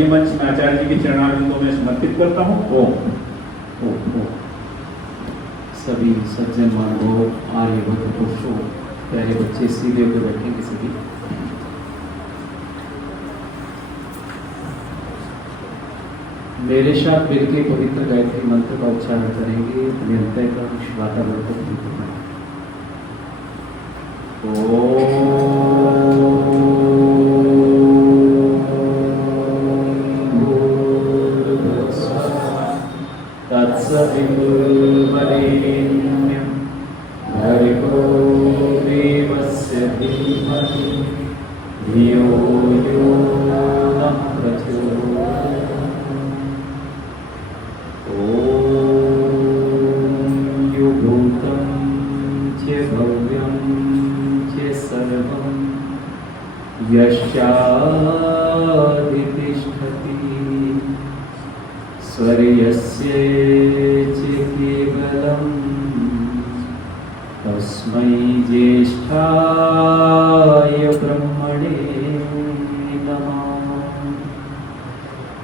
ये मंच में आचार्य जी के चरणारविंदों में समर्पित करता हूँ। ओम। सभी सज्जन मानवों, आर्यभट्ट पुरुषों, प्यारे बच्चे सीधे होकर बैठेंगे सभी। मेरे साथ मिलकर पवित्र गायत्री मंत्र का उच्चारण करेंगे। अपने अंतःकरण वातावरण को पवित्र बनाएं। तत्सवितुर्वरेण्यं भर्गो देवस्य धीमहि धियो यो नः प्रचोदयात्। ॐ युभूतं च भव्यं च सर्वं यश्चाधितिष्ठति स्वर्यस्य च केवलं तस्मै ज्येष्ठाय ब्रह्मणे नमः।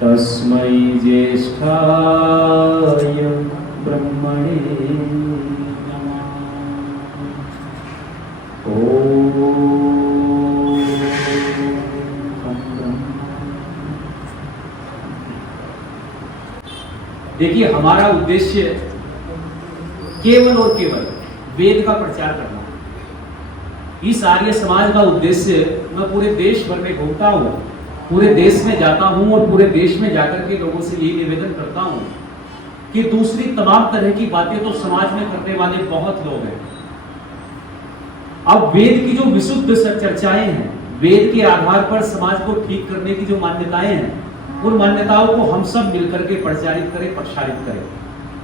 तस्मै ज्येष्ठाय ब्रह्मणे नमः। देखिए, हमारा उद्देश्य केवल और केवल वेद का प्रचार करना है। इस आर्य समाज का उद्देश्य, मैं पूरे देश भर में घूमता हूँ, पूरे देश में जाता हूँ और पूरे देश में जाकर के लोगों से यही निवेदन करता हूँ कि दूसरी तमाम तरह की बातें तो समाज में करने वाले बहुत लोग हैं। अब वेद की जो विशुद्ध चर्चाएं हैं, वेद के आधार पर समाज को ठीक करने की जो मान्यताएं हैं, उन मान्यताओं को हम सब मिलकर के प्रचारित करें, प्रसारित करें,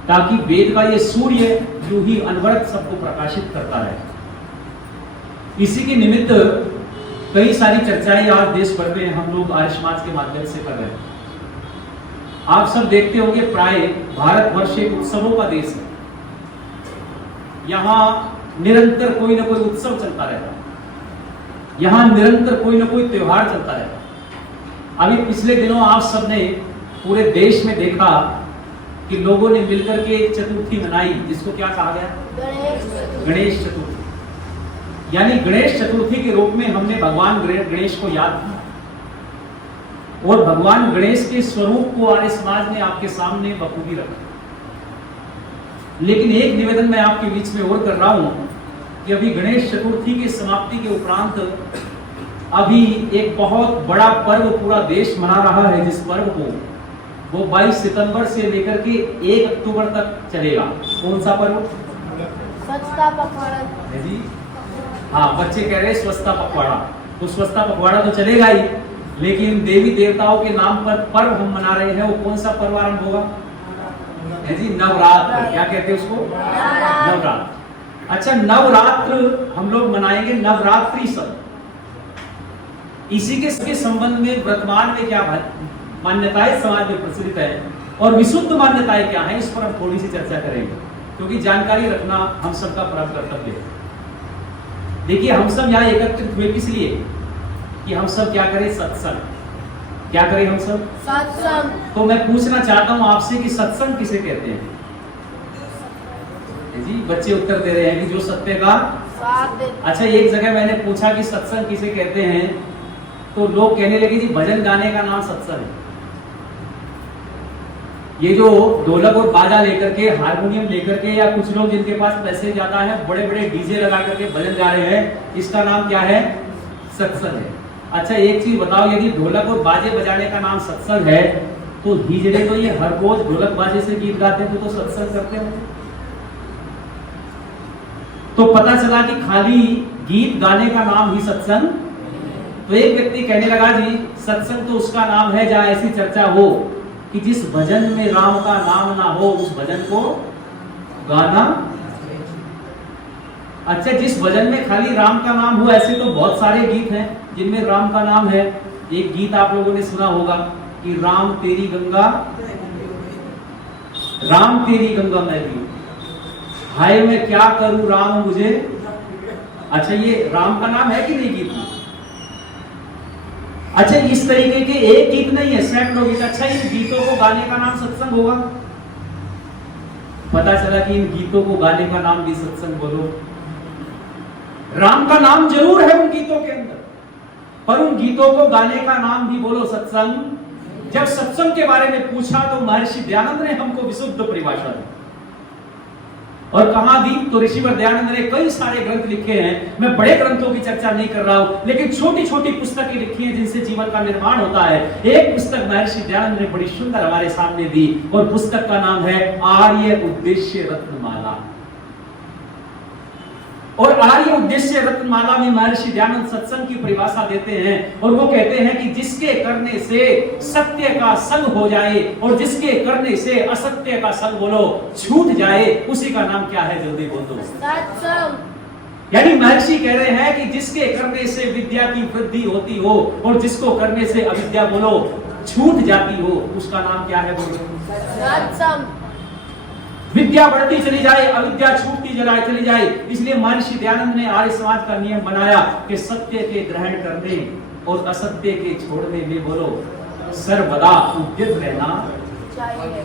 ताकि वेद का ये सूर्य यूं ही अनवरत सबको प्रकाशित करता रहे। इसी के निमित्त कई सारी चर्चाएं आज देश भर में हम लोग आर्य समाज के माध्यम से कर रहे हैं। आप सब देखते होंगे, प्राय भारतवर्ष एक उत्सवों का देश है। यहाँ निरंतर कोई ना कोई उत्सव चलता रहता है, यहाँ निरंतर कोई ना कोई त्योहार चलता रहता है। अभी पिछले दिनों आप सबने पूरे देश में देखा कि लोगों ने मिलकर के एक चतुर्थी मनाई, जिसको क्या कहा गया? गणेश चतुर्थी। यानी गणेश चतुर्थी के रूप में हमने भगवान गणेश को याद किया और भगवान गणेश के स्वरूप को आर्य समाज ने आपके सामने बखूबी रखा। लेकिन एक निवेदन मैं आपके बीच में और कर रहा हूं कि अभी गणेश चतुर्थी की समाप्ति के उपरांत अभी एक बहुत बड़ा पर्व पूरा देश मना रहा है, जिस पर्व को वो 22 सितंबर से लेकर के 1 अक्टूबर तक चलेगा। कौन सा पर्व? स्वच्छता पखवाड़ा जी हाँ, बच्चे कह रहे हैं स्वच्छता पखवाड़ा। तो स्वच्छता पखवाड़ा तो चलेगा ही, लेकिन देवी देवताओं के नाम पर पर्व हम मना रहे हैं। वो कौन सा पर्व आरंभ होगा? है जी, नवरात्र। क्या कहते हैं उसको? नवरात्र। अच्छा, नवरात्र हम लोग मनाएंगे, नवरात्रि सब। इसी के संबंध में वर्तमान में क्या मान्यताएं समाज में प्रचलित है और विशुद्ध मान्यताएं क्या है, इस पर हम थोड़ी सी चर्चा करेंगे, क्योंकि जानकारी रखना हम सबका परम कर्तव्य है। देखिए, हम सब यहाँ एकत्रित हुए किस लिए? कि हम सब क्या करें? सत्संग। क्या करें हम सब? सत्संग। तो मैं पूछना चाहता हूँ आपसे कि सत्संग किसे कहते हैं? जी, बच्चे उत्तर दे रहे हैं कि जो सत्य का साथ दे। अच्छा, एक जगह मैंने पूछा कि सत्संग किसे कहते हैं, तो लोग कहने लगे जी भजन गाने का नाम सत्संग है। ये जो ढोलक और बाजा लेकर के, हारमोनियम लेकर के, या कुछ लोग जिनके पास पैसे ज्यादा है, बड़े बड़े डीजे लगा करके भजन गा रहे हैं, इसका नाम क्या है? सत्संग है। अच्छा, एक चीज बताओ, यदि ढोलक और बाजे बजाने का नाम सत्संग है, तो हिजड़े तो ये हर रोज ढोलक बाजे से गीत गाते थे, तो सत्संग करते हैं। तो पता चला कि खाली गीत गाने का नाम ही सत्संग। तो एक व्यक्ति कहने लगा जी सत्संग तो उसका नाम है जहां ऐसी चर्चा हो कि जिस भजन में राम का नाम ना हो, उस भजन को गाना। अच्छा, जिस भजन में खाली राम का नाम हो, ऐसे तो बहुत सारे गीत हैं जिनमें राम का नाम है। एक गीत आप लोगों ने सुना होगा कि राम तेरी गंगा, राम तेरी गंगा मैं भी, हाय मैं क्या करूं राम मुझे। अच्छा, ये राम का नाम है कि नहीं गीत में? अच्छा, इस तरीके के एक गीत नहीं है, सैकड़ों गीत। अच्छा, इन गीतों को गाने का नाम सत्संग होगा? पता चला कि इन गीतों को गाने का नाम भी सत्संग बोलो। राम का नाम जरूर है उन गीतों के अंदर, पर उन गीतों को गाने का नाम भी बोलो सत्संग। जब सत्संग के बारे में पूछा तो महर्षि दयानंद ने हमको विशुद्ध परिभाषा दी। और कहां दी? तो ऋषिवर दयानंद ने कई सारे ग्रंथ लिखे हैं। मैं बड़े ग्रंथों की चर्चा नहीं कर रहा हूं, लेकिन छोटी छोटी पुस्तकें लिखी हैं जिनसे जीवन का निर्माण होता है। एक पुस्तक महर्षि दयानंद ने बड़ी सुंदर हमारे सामने दी, और पुस्तक का नाम है आर्य उद्देश्य रत्नमाला। और आर्य उद्देश्य रत्नमाला में महर्षि दयानंद सत्संग की परिभाषा देते हैं, और वो कहते हैं कि जिसके करने से सत्य का संग हो जाए और जिसके करने से असत्य का संग बोलो छूट जाए, उसी का नाम क्या है? जल्दी बोल दो। सत्संग। यानी महर्षि कह रहे हैं कि जिसके करने से विद्या की वृद्धि होती हो और जिसको करने से अविद्या बोलो छूट जाती हो, उसका नाम क्या है? बोलो सत्संग। विद्या बढ़ती चली जाए, अविद्या छूटती चली जाए। इसलिए महर्षि दयानंद ने आर्य समाज का नियम बनाया कि सत्य के ग्रहण करने और असत्य के छोड़ने में बोलो सर्वदा उद्यत रहना चाहिए।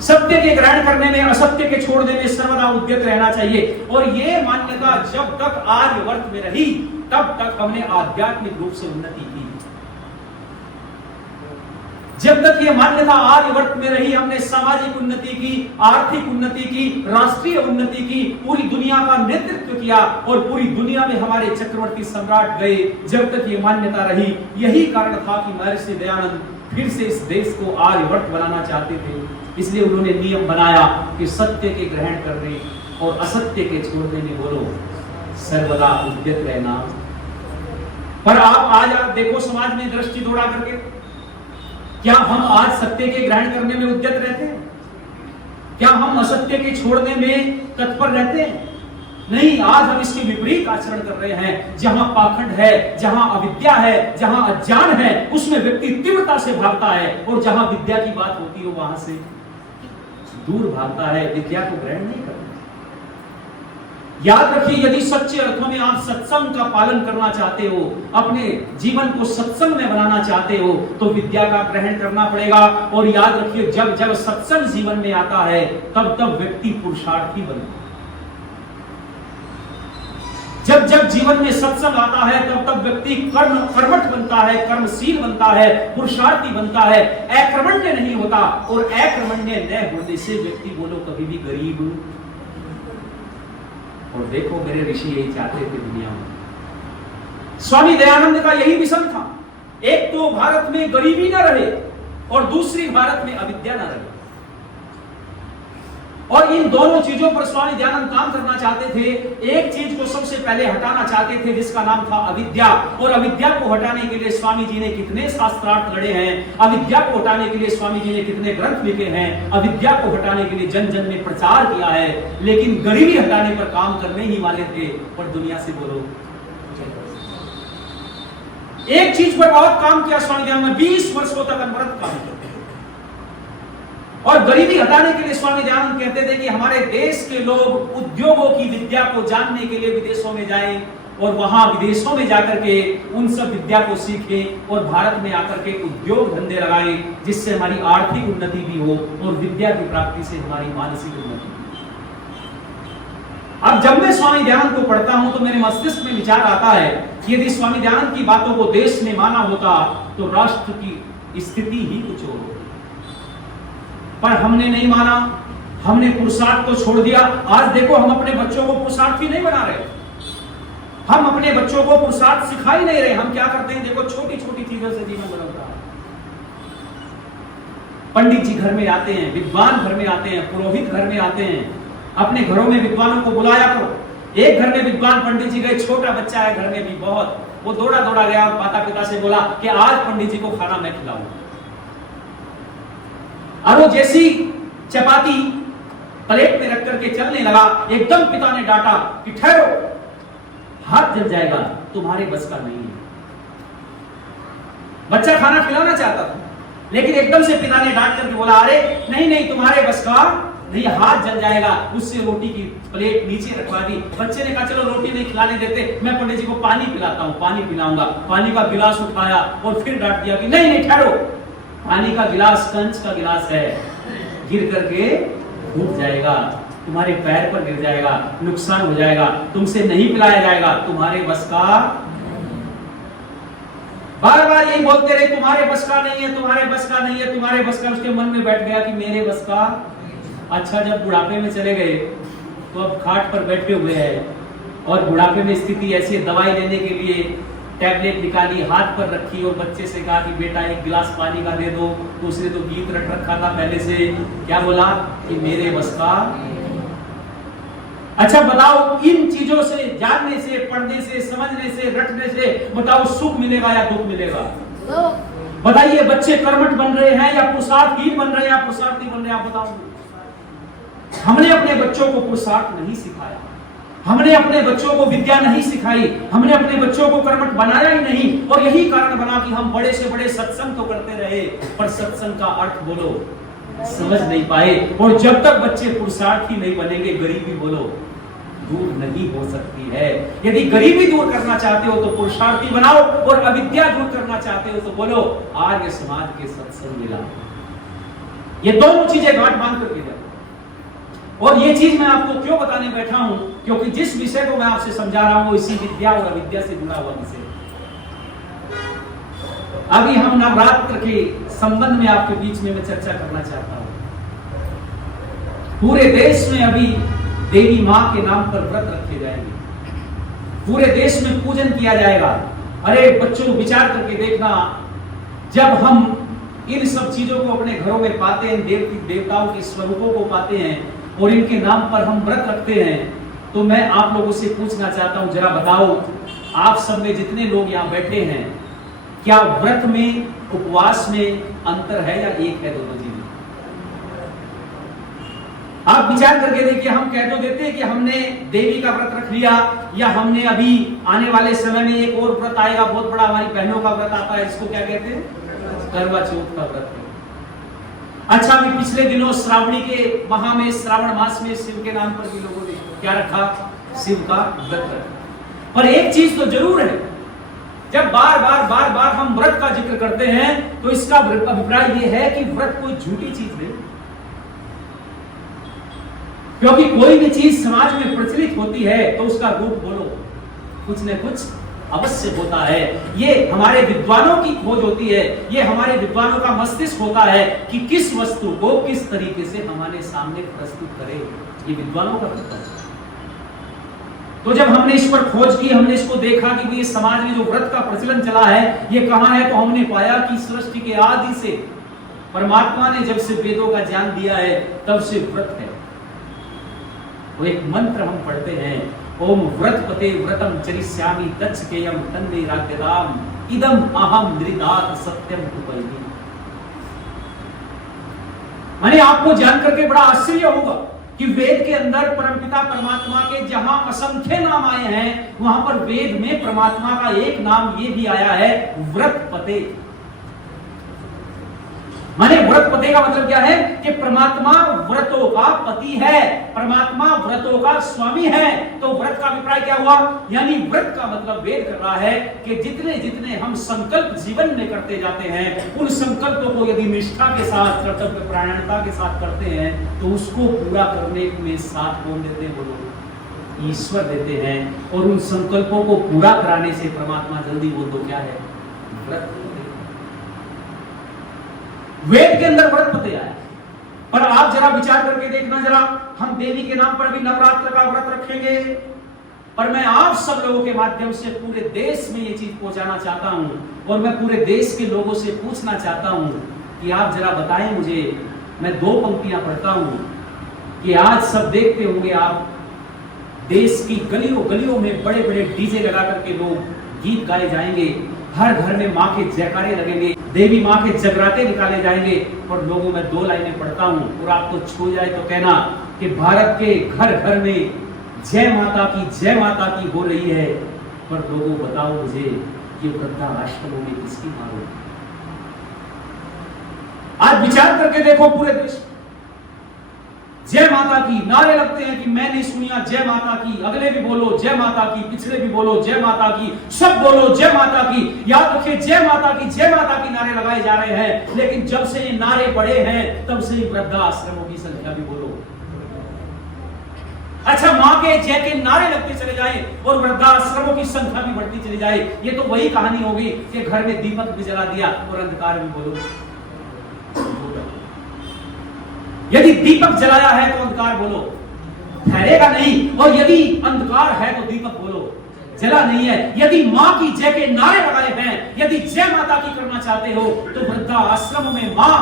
सत्य के ग्रहण करने में, असत्य के छोड़ने में सर्वदा उद्यत रहना चाहिए। और ये मान्यता जब तक आर्यवर्त में रही, तब तक हमने आध्यात्मिक रूप से उन्नति की। जब तक ये मान्यता आर्यवर्त में रही, हमने सामाजिक उन्नति की, आर्थिक उन्नति की, राष्ट्रीय उन्नति की, पूरी दुनिया का नेतृत्व किया और पूरी दुनिया में हमारे चक्रवर्ती सम्राट गए। जब तक ये मान्यता रही, यही कारण था कि महर्षि दयानंद फिर से इस देश को आर्यवर्त बनाना चाहते थे। इसलिए उन्होंने नियम बनाया कि सत्य के ग्रहण करने और असत्य के छोड़ने में बोलो सर्वदा उद्यत रहना। पर आज आप देखो समाज में दृष्टि दौड़ा करके, क्या हम आज सत्य के ग्रहण करने में उद्यत रहते हैं? क्या हम असत्य के छोड़ने में तत्पर रहते हैं? नहीं, आज हम इसके विपरीत आचरण कर रहे हैं। जहां पाखंड है, जहां अविद्या है, जहां अज्ञान है, उसमें व्यक्ति तीव्रता से भागता है, और जहां विद्या की बात होती हो वहां से दूर भागता है, विद्या को ग्रहण नहीं करता। याद रखिए, यदि सच्चे अर्थों में आप सत्संग का पालन करना चाहते हो, अपने जीवन को सत्संग में बनाना चाहते हो, तो विद्या का ग्रहण करना पड़ेगा। और याद रखिए, जब जब सत्संग जीवन में आता है, तब तब व्यक्ति पुरुषार्थी बनता है। जब जब जीवन में सत्संग आता है, तब तब व्यक्ति कर्मठ बनता है, कर्मशील बनता है, पुरुषार्थी बनता है, अकर्मण्य नहीं होता। और अकर्मण्य न होने से व्यक्ति बोलो कभी भी गरीब। और देखो, मेरे ऋषि यही चाहते थे दुनिया में। स्वामी दयानंद का यही मिशन था। एक तो भारत में गरीबी न रहे, और दूसरी भारत में अविद्या न रहे। और इन दोनों चीजों पर स्वामी दयानंद काम करना चाहते थे। एक चीज को सबसे पहले हटाना चाहते थे, जिसका नाम था अविद्या। और अविद्या को हटाने के लिए स्वामी जी ने कितने शास्त्रार्थ लड़े हैं, अविद्या को हटाने के लिए स्वामी जी ने कितने ग्रंथ लिखे हैं, अविद्या को हटाने के लिए जन जन में प्रचार किया है। लेकिन गरीबी हटाने पर काम करने ही वाले थे, पर दुनिया से बोलो। एक चीज पर बहुत काम किया स्वामी दयानंद, 20 वर्षों तक अनवरत काम किया। और गरीबी हटाने के लिए स्वामी दयानंद कहते थे कि हमारे देश के लोग उद्योगों की विद्या को जानने के लिए विदेशों में जाएं, और वहां विदेशों में जाकर के उन सब विद्या को सीखें, और भारत में आकर के उद्योग धंधे लगाएं, जिससे हमारी आर्थिक उन्नति भी हो और विद्या की प्राप्ति से हमारी मानसिक उन्नति। अब जब मैं स्वामी दयानंद को पढ़ता हूं, तो मेरे मस्तिष्क में विचार आता है कि यदि स्वामी दयानंद की बातों को देश ने माना होता, तो राष्ट्र की स्थिति ही कुछ और होती। पर हमने नहीं माना, हमने पुरुषार्थ को छोड़ दिया। आज देखो, हम अपने बच्चों को पुरुषार्थी नहीं बना रहे, हम अपने बच्चों को पुरुषार्थ सिखा ही नहीं रहे। हम क्या करते हैं? देखो, छोटी छोटी चीजों से जीवन बदलता है। पंडित जी घर में आते हैं, विद्वान घर में आते हैं, पुरोहित घर में आते हैं। अपने घरों में विद्वानों को बुलाया करो। एक घर में विद्वान पंडित जी गए, छोटा बच्चा है घर में भी बहुत, वो दौड़ा दौड़ा गया, माता पिता से बोला कि आज पंडित जी को खाना मैं खिलाऊंगा। और वो जैसी चपाती प्लेट में रख करके चलने लगा, एकदम पिता ने डांटा कि ठहरो, हाथ जल जाएगा, तुम्हारे बस का नहीं है। बच्चा खाना खिलाना चाहता था, लेकिन एकदम से पिता ने डांट करके बोला, अरे नहीं नहीं, तुम्हारे बस का नहीं हाथ जल जाएगा। उससे रोटी की प्लेट नीचे रखवा दी। बच्चे ने कहा चलो रोटी नहीं खिलाने देते, मैं पंडित जी को पानी पिलाता हूँ, पानी पिलाऊंगा। पानी का गिलास उठाया और फिर डांट दिया कि नहीं नहीं ठहरो, पानी का गिलास कंच का गिलास है, गिर करके फूट जाएगा, तुम्हारे पैर पर गिर जाएगा, नुकसान हो जाएगा, तुमसे नहीं पिलाया जाएगा, तुम्हारे बस का। बार बार यही बोलते रहे तुम्हारे बस का नहीं है, तुम्हारे बस का नहीं है, तुम्हारे बस का। उसके मन में बैठ गया कि मेरे बस का। अच्छा, जब बुढ़ापे में चले गए तो अब खाट पर बैठे हुए हैं और बुढ़ापे में स्थिति ऐसी है, दवाई लेने के लिए टैबलेट निकाली, हाथ पर रखी और बच्चे से कहा कि बेटा एक गिलास पानी का दे दो। तो उसने तो गीत रट रखा था पहले से, क्या बोला कि मेरे बस का। अच्छा बताओ, इन चीजों से, जानने से, पढ़ने से, समझने से, रटने से बताओ सुख मिलेगा या दुख मिलेगा? बताइए, बच्चे कर्मठ बन रहे हैं या पुरुषार्थहीन बन रहे हैं या पुरुषार्थी बन रहे हैं? आप बताओ। हमने अपने बच्चों को पुरुषार्थ नहीं सिखाया, हमने अपने बच्चों को विद्या नहीं सिखाई, हमने अपने बच्चों को कर्मठ बनाया ही नहीं। और यही कारण बना कि हम बड़े से बड़े सत्संग तो करते रहे पर सत्संग का अर्थ बोलो समझ नहीं पाए। और जब तक बच्चे पुरुषार्थी नहीं बनेंगे, गरीबी बोलो दूर नहीं हो सकती है। यदि गरीबी दूर करना चाहते हो तो पुरुषार्थी बनाओ, और अविद्या दूर करना चाहते हो तो बोलो आर्य समाज के सत्संग मिला। ये दोनों चीजें गांठ बांध करके जाओ। और ये चीज मैं आपको क्यों बताने बैठा हूं, क्योंकि जिस विषय को मैं आपसे समझा रहा हूं इसी विद्या और अविद्या से जुड़ा हुआ विषय। अभी हम नवरात्र के संबंध में आपके बीच में मैं चर्चा करना चाहता हूं। पूरे देश में अभी देवी मां के नाम पर व्रत रखे जाएंगे, पूरे देश में पूजन किया जाएगा। अरे बच्चों, विचार करके देखना, जब हम इन सब चीजों को अपने घरों में पाते हैं, देवताओं के स्वरूपों को पाते हैं और इनके नाम पर हम व्रत रखते हैं, तो मैं आप लोगों से पूछना चाहता हूं, जरा बताओ आप सब में जितने लोग यहाँ बैठे हैं, क्या व्रत में, उपवास में अंतर है या एक है दोनों चीजें? आप विचार करके देखिए। हम कह तो देते हैं कि हमने देवी का व्रत रख लिया, या हमने अभी आने वाले समय में एक और व्रत आएगा बहुत बड़ा, हमारी बहनों का व्रत आता है, इसको क्या कहते हैं? करवा चौथ का व्रत है। अच्छा, अभी पिछले दिनों श्रावणी के माह में, श्रावण मास में शिव के नाम पर भी लोगों ने क्या रखा? शिव का व्रत रखा। पर एक चीज तो जरूर है, जब बार बार हम व्रत का जिक्र करते हैं तो इसका अभिप्राय यह है कि व्रत कोई झूठी चीज नहीं, क्योंकि कोई भी चीज समाज में प्रचलित होती है तो उसका रूप बोलो कुछ न कुछ अवश्य होता है। ये हमारे विद्वानों की खोज होती है, ये हमारे विद्वानों का मस्तिष्क होता है कि किस वस्तु को किस तरीके से हमारे सामने प्रस्तुत करें, ये विद्वानों का होता है। तो जब हमने इस पर खोज की, हमने इसको देखा कि ये समाज में जो व्रत का प्रचलन चला है ये कहां है, तो हमने पाया कि सृष्टि के आदि से परमात्मा ने जब से वेदों का ज्ञान दिया है तब से व्रत है। वो एक मंत्र हम पढ़ते हैं, ओम व्रतपते व्रतम चरिष्यामि दक्षकेयम तन्मे राज्यदाम इदम अहम नृदात सत्यम उपैमि। माने आपको जान करके बड़ा आश्चर्य होगा कि वेद के अंदर परमपिता परमात्मा के जहां असंख्य नाम आए हैं, वहां पर वेद में परमात्मा का एक नाम ये भी आया है, व्रतपते। माने व्रतपते का मतलब क्या है कि परमात्मा व्रतों का पति है, परमात्मा व्रतों का स्वामी है। तो व्रत का अभिप्राय क्या हुआ? यानी व्रत का मतलब वेद कर रहा है कि जितने जितने हम संकल्प जीवन में करते जाते हैं, उन संकल्पों को यदि निष्ठा के साथ, कर्तव्य परायणता के साथ करते हैं तो उसको पूरा करने में साथ कौन देते हैं? बोलो, ईश्वर देते हैं। और उन संकल्पों को पूरा कराने से परमात्मा जल्दी बोल दो क्या है? व्रत। वेद के अंदर व्रतपते आया। पर आप जरा विचार करके देखना, जरा हम देवी के नाम पर भी नवरात्र का व्रत रखेंगे, पर मैं आप सब लोगों के माध्यम से पूरे देश में ये चीज पहुंचाना चाहता हूं, और मैं पूरे देश के लोगों से पूछना चाहता हूं कि आप जरा बताएं मुझे, मैं 2 पंक्तियां पढ़ता हूं कि आज सब देखते होंगे आप, देश की गलियों गलियों में बड़े बड़े डीजे लगा करके लोग गीत गाए जाएंगे, हर घर में माँ के जयकारे लगेंगे, देवी माँ के जगराते निकाले जाएंगे। और लोगों में 2 लाइनें पढ़ता हूं और आपको छू जाए तो कहना कि भारत के घर घर में जय माता की हो रही है, पर लोगों बताओ मुझे ये वृद्धा आश्रमों में किसकी मार होगी? आज विचार करके देखो, पूरे देश जय माता की नारे लगते हैं कि मैं नहीं सुनिया जय माता की, अगले भी बोलो जय माता की, पिछले भी बोलो जय माता की, सब बोलो जय माता की। याद रखिए जय माता की नारे लगाए जा रहे हैं, लेकिन जब से ये नारे पड़े हैं तब से ही वृद्धाश्रमों की संख्या भी बोलो। अच्छा, मां के जय के नारे लगते चले जाए और वृद्धाश्रमों की संख्या भी बढ़ती चली जाए, ये तो वही कहानी होगी कि घर में दीपक भी जला दिया और अंधकार भी बोलो। यदि दीपक जलाया है तो अंधकार बोलो, ठहरेगा नहीं, और यदि अंधकार है तो दीपक बोलो, जला नहीं है। यदि मां की जय के नारे लगाए हैं, यदि जय माता की करना चाहते हो तो वृद्धाश्रम में मां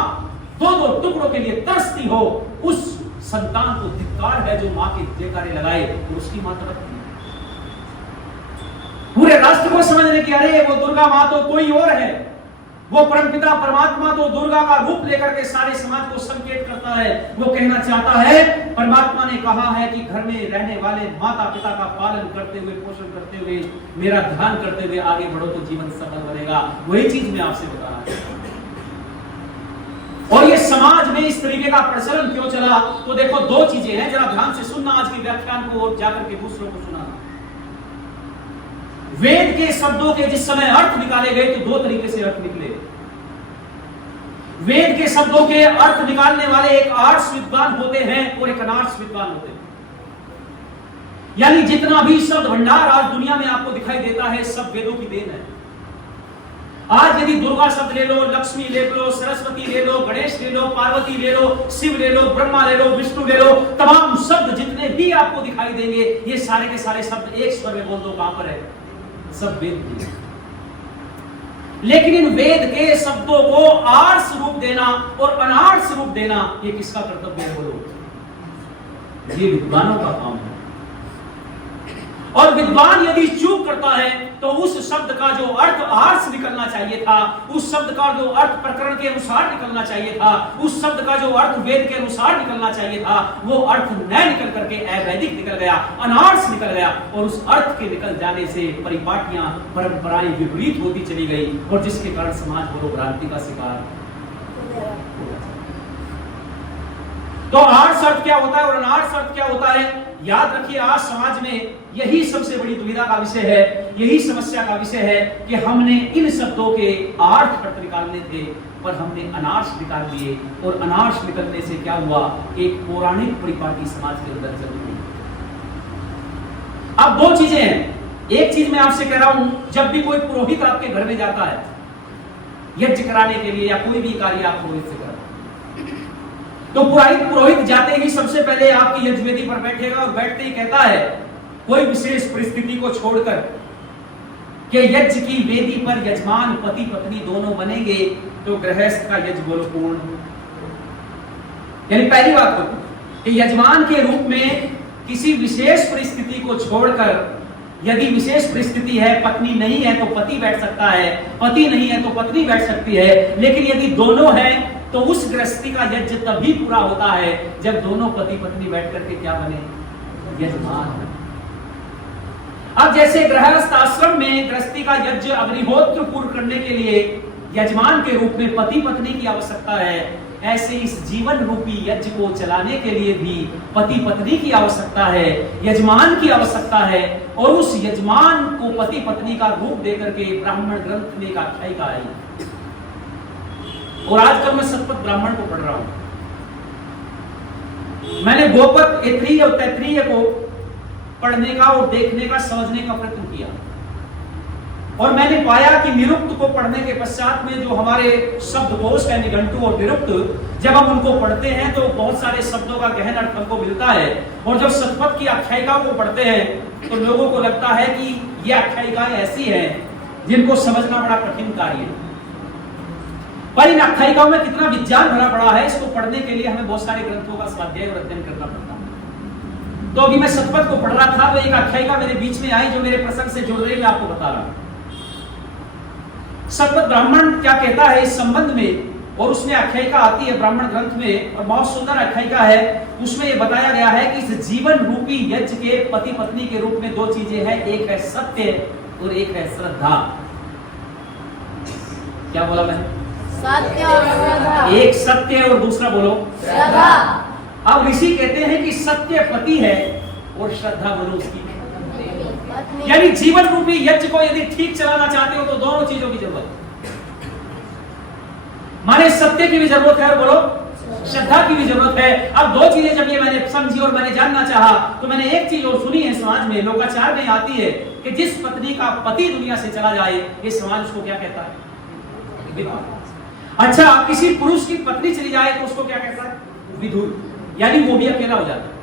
दो टुकड़ों के लिए तरसती हो, उस संतान को धिक्कार है जो मां के जयकारे लगाए और उसकी मां तरफती है। पूरे राष्ट्र को समझने की अरे वो दुर्गा मां तो कोई और है, वो परमपिता परमात्मा तो दुर्गा का रूप लेकर के सारे समाज को संकेत करता है। वो कहना चाहता है, परमात्मा ने कहा है कि घर में रहने वाले माता पिता का पालन करते हुए, पोषण करते हुए, मेरा ध्यान करते हुए आगे बढ़ो तो जीवन सफल बनेगा। वही चीज मैं आपसे बता रहा हूं। और ये समाज में इस तरीके का प्रचलन क्यों चला, तो देखो दो चीजें हैं, जरा ध्यान से सुनना आज के व्याख्यान को और जाकर के दूसरों को सुनाना। वेद के शब्दों के जिस समय अर्थ निकाले गए तो दो तरीके से अर्थ निकले। वेद के शब्दों के अर्थ निकालने वाले एक आर्ष विद्वान होते हैं और एक अनार्ष विद्वान होते हैं। यानी जितना भी शब्द भंडार आज दुनिया में आपको दिखाई देता है सब वेदों की देन है। आज यदि दुर्गा शब्द ले लो, लक्ष्मी ले लो, सरस्वती ले लो, गणेश ले लो, पार्वती ले लो, शिव ले लो, ब्रह्मा ले लो, विष्णु ले लो, तमाम शब्द जितने भी आपको दिखाई देंगे ये सारे के सारे शब्द एक स्वर में बोल दो कहां पर है, सब वेद की। लेकिन इन वेद के शब्दों को आर्ष रूप देना और अनार्ष रूप देना ये किसका कर्तव्य है बोलो? ये विद्वानों का काम है। और विद्वान यदि चूक करता है तो उस शब्द का जो अर्थ आर्ष निकलना चाहिए था, उस शब्द का जो अर्थ प्रकरण के अनुसार निकलना चाहिए था, उस शब्द का जो अर्थ वेद के अनुसार निकलना चाहिए था, वो अर्थ न निकल करके अवैदिक निकल गया, अनार्ष निकल गया। और उस अर्थ के निकल जाने से परिपाटियां, परंपराएं विपरीत होती चली गई और जिसके कारण समाज बड़ो भ्रांति का शिकार। तो आर्ष अर्थ क्या होता है और अनार्ष अर्थ क्या होता है, याद रखिए। आज समाज में यही सबसे बड़ी दुविधा का विषय है, यही समस्या का विषय है कि हमने इन शब्दों के अर्थ निकालने थे पर हमने अनार्ष निकाल दिए, और अनार्ष निकलने से क्या हुआ, एक पौराणिक परिपाटी समाज के अंदर चल गई। अब दो चीजें हैं, एक चीज मैं आपसे कह रहा हूं, जब भी कोई पुरोहित आपके घर में जाता है यज्ञ कराने के लिए या कोई भी कार्य आप पुरोहित से करते तो पुरोहित जाते ही सबसे पहले आपकी यज्ञवेदी पर बैठेगा और बैठते ही कहता है कोई विशेष परिस्थिति को छोड़कर कि यज्ञ की वेदी पर यजमान पति पत्नी दोनों बनेंगे तो गृहस्थ का यज्ञ बोलो पूर्ण। यानी पहली बात कि यजमान के रूप में किसी विशेष परिस्थिति को छोड़कर, यदि विशेष परिस्थिति है, पत्नी नहीं है तो पति बैठ सकता है, पति नहीं है तो पत्नी बैठ सकती है, लेकिन यदि दोनों हैं तो उस गृहस्थी का यज्ञ तभी पूरा होता है जब दोनों पति पत्नी बैठ करके क्या बने, यजमान। अब जैसे गृहस्थ आश्रम में गृहस्थी का यज्ञ अग्निहोत्र पूर्ण करने के लिए यजमान के रूप में पति पत्नी की आवश्यकता है, ऐसे इस जीवन रूपी यज्ञ को चलाने के लिए भी पति पत्नी की आवश्यकता है, यजमान की आवश्यकता है। और उस यजमान को पति पत्नी का रूप देकर के ब्राह्मण ग्रंथ में एक आख्यायिका आई, और आजकल मैं शतपथ ब्राह्मण को पढ़ रहा हूं। मैंने गोपक ऐत्रेय और तैत्रेय को पढ़ने का और देखने का, समझने का प्रयत्न किया, और मैंने पाया कि निरुक्त को पढ़ने के पश्चात में जो हमारे शब्दकोश है, निघंटु और निरुक्त, जब हम उनको पढ़ते हैं तो बहुत सारे शब्दों का गहन अर्थ हमको मिलता है। और जब शतपथ की आख्यायिका को पढ़ते हैं तो लोगों को लगता है कि ये आख्यायिकाएं ऐसी हैं जिनको समझना बड़ा कठिन कार्य है। पर इन आख्यायिकाओं में कितना विज्ञान भरा पड़ा है, इसको पढ़ने के लिए हमें बहुत सारे ग्रंथों का स्वाध्याय और अध्ययन करना पड़ता है। तो अभी मैं शतपथ को पढ़ रहा था तो एक आख्यायिका मेरे बीच में आई जो मेरे प्रसंग से जुड़ रही, मैं आपको बता रहा हूं। शतपथ ब्राह्मण क्या कहता है इस संबंध में, और उसमें आख्यायिका आती है ब्राह्मण ग्रंथ में, और बहुत सुंदर आख्यायिका है। उसमें यह बताया गया है कि इस जीवन रूपी यज्ञ के पति पत्नी के रूप में दो चीजें हैं, एक है सत्य और एक है श्रद्धा। क्या बोला मैंने? सत्य और श्रद्धा। एक सत्य और दूसरा बोलो श्रद्धा। अब ऋषि कहते हैं कि सत्य पति है और श्रद्धा बनो उसकी। पत्नी। यानी जीवन रूपी यज्ञ को यदि ठीक चलाना चाहते हो तो दोनों चीजों की जरूरत है। माने सत्य की भी जरूरत है और बोलो श्रद्धा की भी जरूरत है। अब दो चीजें जब ये मैंने समझी और मैंने जानना चाहा तो मैंने एक चीज और सुनी है समाज में, लोकाचार में आती है कि जिस पत्नी का पति दुनिया से चला जाए ये समाज उसको क्या कहता है? विधवा। अच्छा, किसी पुरुष की पत्नी चली जाए तो उसको क्या कहता है? विधुर। यानी वो भी अकेला हो जाता है।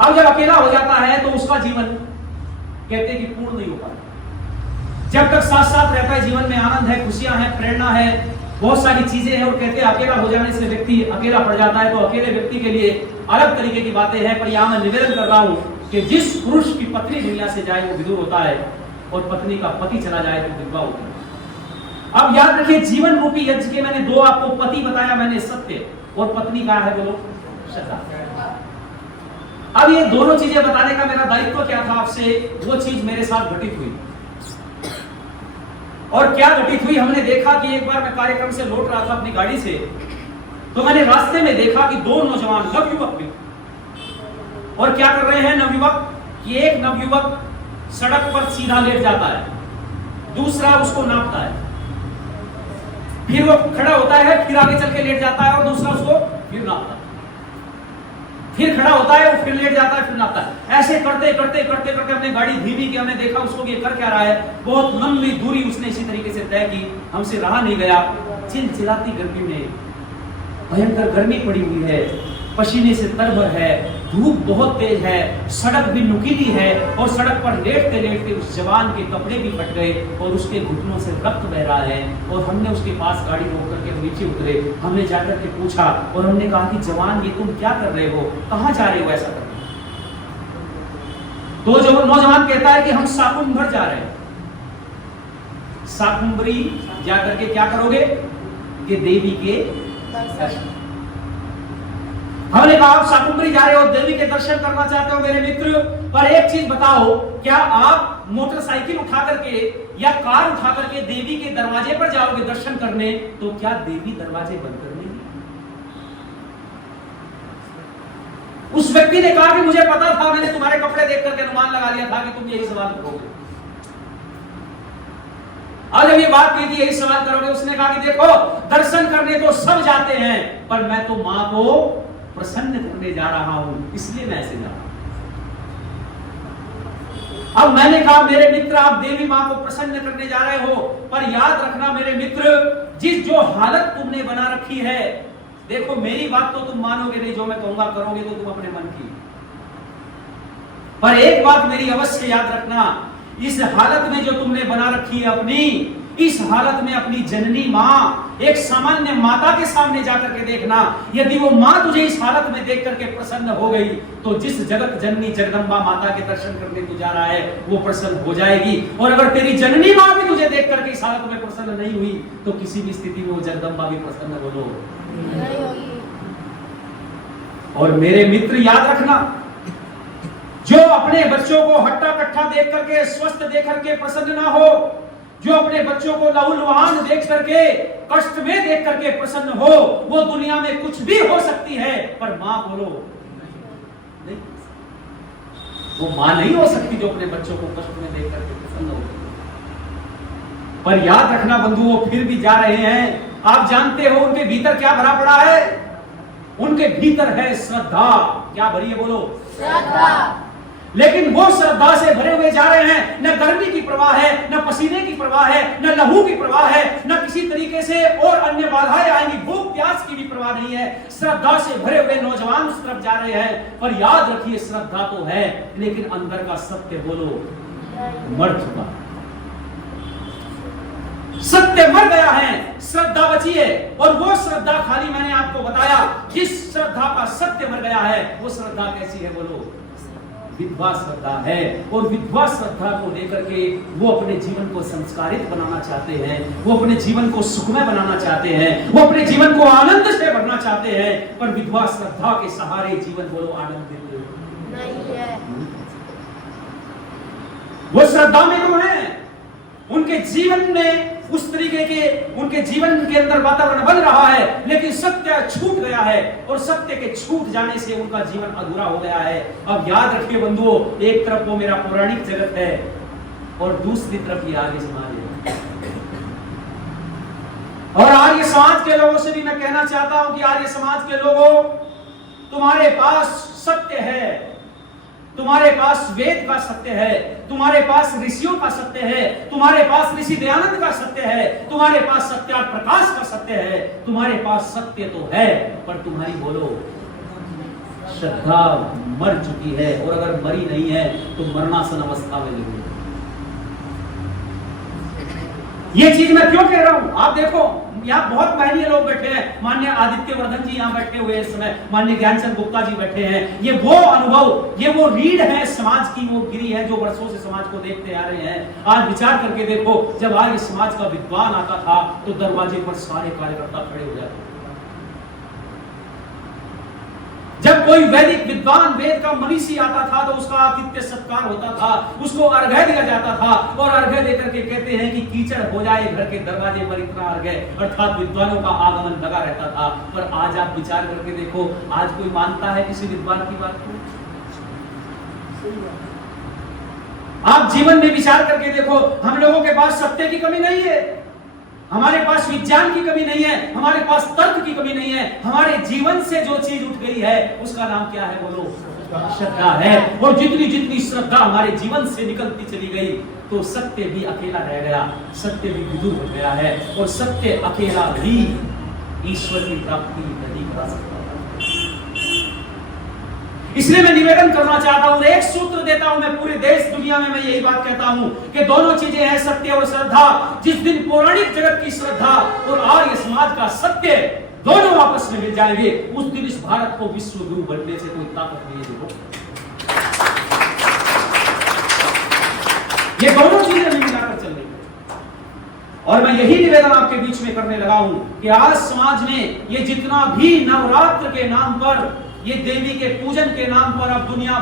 अब जब अकेला हो जाता है तो उसका जीवन कहते हैं कि पूर्ण नहीं हो पाता। जब तक साथ साथ रहता है जीवन में आनंद है, खुशियां हैं, प्रेरणा है, बहुत सारी चीजें हैं, और कहते हैं अकेला हो जाने से व्यक्ति अकेला पड़ जाता है। तो अकेले व्यक्ति के लिए अलग तरीके की बातें हैं, पर यहां मैं निवेदन कर रहा हूं कि जिस पुरुष की पत्नी दुनिया से जाए वो विधुर होता है और पत्नी का पति चला जाए तो विधवा होता है। अब याद रखिए, जीवन रूपी यज्ञ के मैंने दो आपको पति बताया, मैंने सत्य, और पत्नी का है बोलो श्रद्धा। अब ये दोनों चीजें बताने का मेरा दायित्व क्या था आपसे, वो चीज मेरे साथ घटित हुई। और क्या घटित हुई, हमने देखा कि एक बार मैं कार्यक्रम से लौट रहा था अपनी गाड़ी से, तो मैंने रास्ते में देखा कि दो नौजवान नवयुवक भी, और क्या कर रहे हैं नवयुवक, कि एक नवयुवक सड़क पर सीधा लेट जाता है, दूसरा उसको नापता है, फिर वो खड़ा होता है, फिर आगे चल के लेट जाता है और दूसरा उसको फिर नापता है, फिर खड़ा होता है, वो फिर लेट जाता है, फिर नापता है। ऐसे करते करते करते करते हमने गाड़ी धीमी की, हमने देखा उसको ये कर क्या रहा है। बहुत लंबी दूरी उसने इसी तरीके से तय की, हमसे रहा नहीं गया। चिलचिलाती गर्मी में, भयंकर गर्मी पड़ी हुई है, पसीने से तरबतर है, धूप बहुत तेज है, सड़क भी नुकीली है, और सड़क पर लेटते लेटते उस जवान के कपड़े भी फट गए और उसके घुटनों से रक्त बह रहा है। और हमने उसके पास गाड़ी रोक करके नीचे उतरे, हमने जाकर के पूछा और हमने कहा कि जवान ये तुम क्या कर रहे हो, कहाँ जा रहे हो ऐसा करके? तो जो नौजवान कहता है कि हम साकुम्भर जा रहे हैं। साकुम्भरी जाकर के क्या करोगे? कि देवी के दर्शन। हमने कहा आप साकुम्भरी जा रहे हो, देवी के दर्शन करना चाहते हो मेरे मित्र, पर एक चीज बताओ, क्या आप मोटरसाइकिल उठा करके या कार उठा करके देवी के दरवाजे पर जाओगे दर्शन करने, तो क्या देवी दरवाजे बंद कर देंगी? उस व्यक्ति ने कहा कि मुझे पता था, मैंने तुम्हारे कपड़े देख करके अनुमान लगा लिया था कि तुम यही सवाल करोगे। आज जब ये बात की थी यही सवाल करोगे, उसने कहा कि देखो दर्शन करने तो सब जाते हैं, पर मैं तो मां को प्रसन्न करने जा रहा हूं, इसलिए मैं ऐसे जा रहा हूं। अब मैंने कहा मेरे मित्र आप देवी मां को प्रसन्न करने जा रहे हो, पर याद रखना मेरे मित्र, जिस जो हालत तुमने बना रखी है, देखो मेरी बात तो तुम मानोगे नहीं, जो मैं कहूंगा करोगे तो तुम अपने मन की, पर एक बात मेरी अवश्य याद रखना, इस हालत में जो तुमने बना रखी है अपनी, इस हालत में अपनी जननी मां, एक सामान्य माता के सामने जाकर के देखना, यदि वो मां तुझे इस हालत में देख करके प्रसन्न हो गई, तो जिस जगत जननी जगदम्बा माता के दर्शन करने तू जा रहा है वो प्रसन्न हो जाएगी। और अगर तेरी जननी मां भी तुझे देख करके इस हालत में प्रसन्न नहीं हुई, तो किसी भी स्थिति में वो जगदम्बा भी प्रसन्न बोलो नहीं होगी। और मेरे मित्र याद रखना, जो अपने बच्चों को हट्टा कट्ठा देख करके, स्वस्थ देख करके प्रसन्न ना हो, जो अपने बच्चों को लहूलुहान देख करके, कष्ट में देख करके प्रसन्न हो, वो दुनिया में कुछ भी हो सकती है, पर मां बोलो नहीं, वो मां नहीं हो सकती जो अपने बच्चों को कष्ट में देख करके प्रसन्न हो। पर याद रखना बंधु, वो फिर भी जा रहे हैं। आप जानते हो उनके भीतर क्या भरा पड़ा है? उनके भीतर है श्रद्धा। क्या भरी है बोलो? श्रद्धा। लेकिन वो श्रद्धा से भरे हुए जा रहे हैं, न गर्मी की परवाह है, न पसीने की परवाह है, न लहू की परवाह है, न किसी तरीके से और अन्य बाधाएं आएंगी, भूख प्यास की भी परवाह नहीं है। श्रद्धा से भरे हुए नौजवान उस तरफ जा रहे हैं। पर याद रखिए श्रद्धा तो है, लेकिन अंदर का सत्य बोलो मर चुका, सत्य मर गया है, श्रद्धा बची है। और वो श्रद्धा खाली मैंने आपको बताया, जिस श्रद्धा का सत्य मर गया है, वो श्रद्धा कैसी है बोलो? विधवा श्रद्धा है। और विधवा श्रद्धा को लेकर के वो अपने जीवन को संस्कारित बनाना चाहते हैं, वो अपने जीवन को सुखमय बनाना चाहते हैं, वो अपने जीवन को आनंद से भरना चाहते हैं। पर विधवा श्रद्धा के सहारे जीवन बोलो आनंदित नहीं है। वो श्रद्धा में तो है, उनके जीवन में उस तरीके के उनके जीवन के अंदर वातावरण बन रहा है, लेकिन लेकिन सत्य छूट गया है और सत्य के छूट जाने से उनका जीवन अधूरा हो गया है। अब याद रखिए बंधुओं, एक तरफ वो मेरा पौराणिक जगत है और दूसरी तरफ ये आर्य समाज है। और आर्य समाज के लोगों से भी मैं कहना चाहता हूं कि आर्य समाज के लोगों, तुम्हारे पास सत्य है, तुम्हारे पास वेद का सत्य है, तुम्हारे पास ऋषियों का सत्य है, तुम्हारे पास ऋषि दयानंद का सत्य है, तुम्हारे पास सत्या प्रकाश का सत्य है, तुम्हारे पास सत्य तो है, पर तुम्हारी बोलो श्रद्धा मर चुकी है, और अगर मरी नहीं है तो मरणासन अवस्था में नहीं है। ये चीज मैं क्यों कह रहा हूं? आप देखो यहाँ बहुत महनीय लोग बैठे हैं, माननीय आदित्य वर्धन जी यहाँ बैठे हुए इस समय, माननीय ज्ञानचंद गुप्ता जी बैठे हैं। ये वो अनुभव, ये वो रीढ़ है समाज की, वो गिरी है जो वर्षों से समाज को देखते आ रहे हैं। आज विचार करके देखो, जब आर्य समाज का विद्वान आता था तो दरवाजे पर सारे कार्यकर्ता खड़े हो जाते। जब कोई वैदिक विद्वान, वेद का मनीषी आता था तो उसका आतिथ्य सत्कार होता था, उसको अर्घ्य दिया जाता था, और अर्घ्य देकर के कहते हैं कि कीचड़ हो जाए घर के दरवाजे पर इतना अर्घ्य, अर्थात विद्वानों का आगमन लगा रहता था। पर आज आप विचार करके देखो, आज कोई मानता है किसी विद्वान की बात को? आप जीवन में विचार करके देखो, हम लोगों के पास सत्य की कमी नहीं है, हमारे पास विज्ञान की कमी नहीं है, हमारे पास तर्क की कमी नहीं है, हमारे जीवन से जो चीज उठ गई है उसका नाम क्या है? बोलो, श्रद्धा है। और जितनी जितनी श्रद्धा हमारे जीवन से निकलती चली गई तो सत्य भी अकेला रह गया, सत्य भी विदूर हो गया है, और सत्य अकेला भी ईश्वर की प्राप्ति नहीं करा सकता। इसलिए मैं निवेदन करना चाहता हूं, एक सूत्र देता हूं मैं, पूरे देश दुनिया में मैं यही बात कहता हूं कि दोनों चीजें हैं, सत्य और श्रद्धा। जिस दिन पौराणिक जगत की श्रद्धा और आर्य समाज का सत्य दोनों आपस में मिल जाएंगे, उस दिन इस भारत को विश्व गुरु बनने से कोई ताकत नहीं है। ये दोनों चीजें मिलकर चल रही है, और मैं यही निवेदन आपके बीच में करने लगा हूं कि आज समाज में ये जितना भी नवरात्र के नाम पर, ये देवी के पूजन के नाम पर अब दुनिया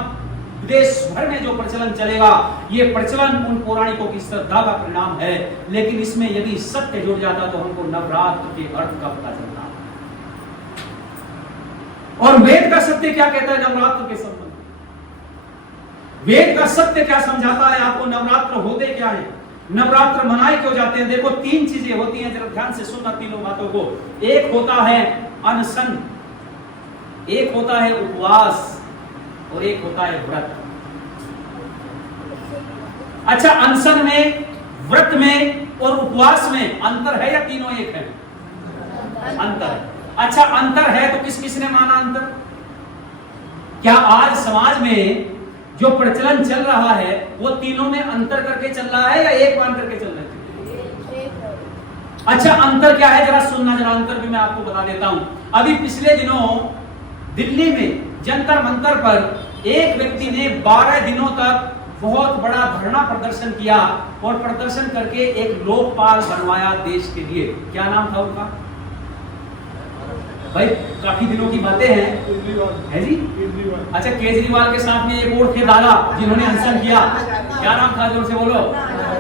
देश भर में जो प्रचलन चलेगा, ये प्रचलन उन पौराणिकों की श्रद्धा का परिणाम है। लेकिन इसमें यदि सत्य जुड़ जाता तो हमको नवरात्र के अर्थ का पता चलता। और वेद का सत्य क्या कहता है नवरात्र के संबंध में? वेद का सत्य क्या समझाता है आपको? नवरात्र होते क्या है, नवरात्र मनाए क्यों जाते हैं? देखो, तीन चीजें होती हैं, जरा ध्यान से सुनना तीनों बातों को। एक होता है अनशन, एक होता है उपवास, और एक होता है व्रत। अच्छा, अनशन में, व्रत में और उपवास में अंतर है या तीनों एक है? अंतर है। अच्छा, अंतर है तो किस किसने माना अंतर? क्या आज समाज में जो प्रचलन चल रहा है वो तीनों में अंतर करके चल रहा है या एक मान करके चल रहा है? अच्छा, अंतर क्या है? जरा सुनना, जरा अंतर भी मैं आपको बता देता हूं। अभी पिछले दिनों दिल्ली में जंतर मंतर पर एक व्यक्ति ने 12 दिनों तक बहुत बड़ा धरना प्रदर्शन किया, और प्रदर्शन करके एक लोकपाल बनवाया देश के लिए। क्या नाम था उनका? भाई, काफी दिनों की बातें हैं, है जी? अच्छा, केजरीवाल के साथ में एक और थे दादा जिन्होंने अनशन किया। क्या नाम था? जोर से बोलो।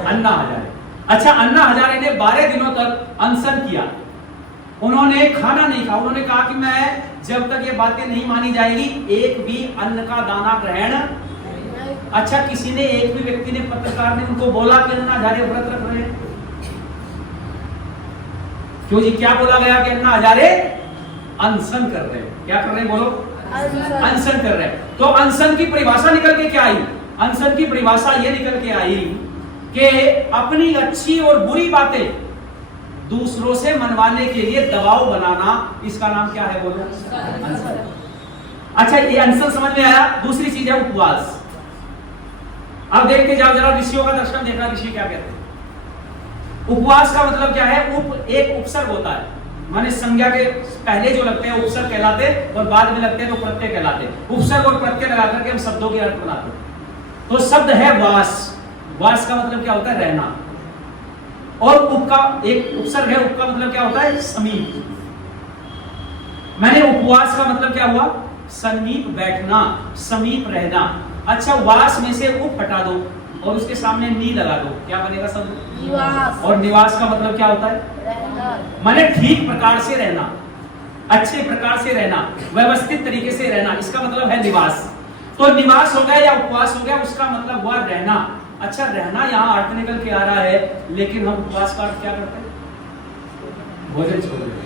अन्ना हजारे। अच्छा, अन्ना हजारे ने 12 दिनों तक अनशन किया। उन्होंने खाना नहीं खाया। उन्होंने कहा कि मैं जब तक ये बातें नहीं मानी जाएगी एक भी अन्न का दाना ग्रहण। अच्छा, किसी ने, एक भी व्यक्ति ने, पत्रकार ने उनको बोला कि अन्ना हजारे व्रत रख रहे हैं? क्यों जी? क्या बोला गया कि अन्ना हजारे अनशन कर रहे हैं? क्या कर रहे हैं? बोलो। अनशन कर रहे हैं। तो अनशन की परिभाषा निकल के क्या आई? अनशन की परिभाषा ये निकल के आई कि अपनी अच्छी और बुरी बातें दूसरों से मनवाने के लिए दबाव बनाना, इसका नाम क्या है? बोलो, अनशन। अच्छा, ये अनशन समझ में आया। दूसरी चीज है उपवास। अब देखते जाओ, जरा ऋषियों का दर्शन देखना, ऋषि क्या कहते हैं। उपवास का मतलब क्या है? एक उपसर्ग होता है, माने संज्ञा के पहले जो लगते हैं उपसर्ग कहलाते, और बाद में लगते हैं तो प्रत्यय कहलाते। उपसर्ग और प्रत्यय लगा करके हम शब्दों के अर्थ बनाते हैं। तो शब्द है वास। वास का मतलब क्या होता है? रहना। और उप का एक उपसर्ग है, उप का मतलब क्या होता है? समीप। मैंने उपवास का मतलब क्या हुआ? समीप बैठना, समीप रहना। अच्छा, वास में से उप हटा दो और उसके सामने नी लगा दो, क्या बनेगा शब्द? निवास। और निवास का मतलब क्या होता है? रहना। माने ठीक प्रकार से रहना। अच्छे प्रकार से रहना, व्यवस्थित तरीके से रहना, इसका मतलब है निवास। तो निवास हो गया या उपवास हो गया, उसका मतलब हुआ रहना। अच्छा, रहना यहाँ अर्थ निकल के आ रहा है, लेकिन हम उपवास का अर्थ क्या करते हैं? भोजन छोड़ देते,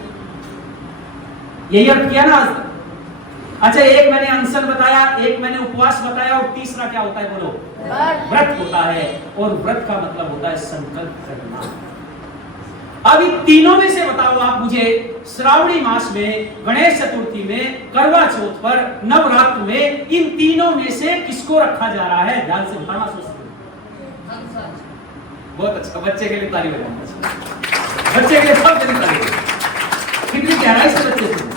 यही अर्थ किया ना आज तक। अच्छा, एक मैंने अनशन बताया, एक मैंने उपवास बताया, और तीसरा क्या होता है बोलो? व्रत होता है। और व्रत का मतलब होता है संकल्प करना। अब इन तीनों में से बताओ आप मुझे, श्रावणी मास में, गणेश चतुर्थी में, करवा चौथ पर, नवरात्र में, इन तीनों में से किसको रखा जा रहा है? ध्यान से बताना, सोचते। बहुत अच्छा, बच्चे के लिए ताली बजाना, बच्चे के लिए सब जल्दी ताली बजाना। कितनी गहराई से बच्चे सुने,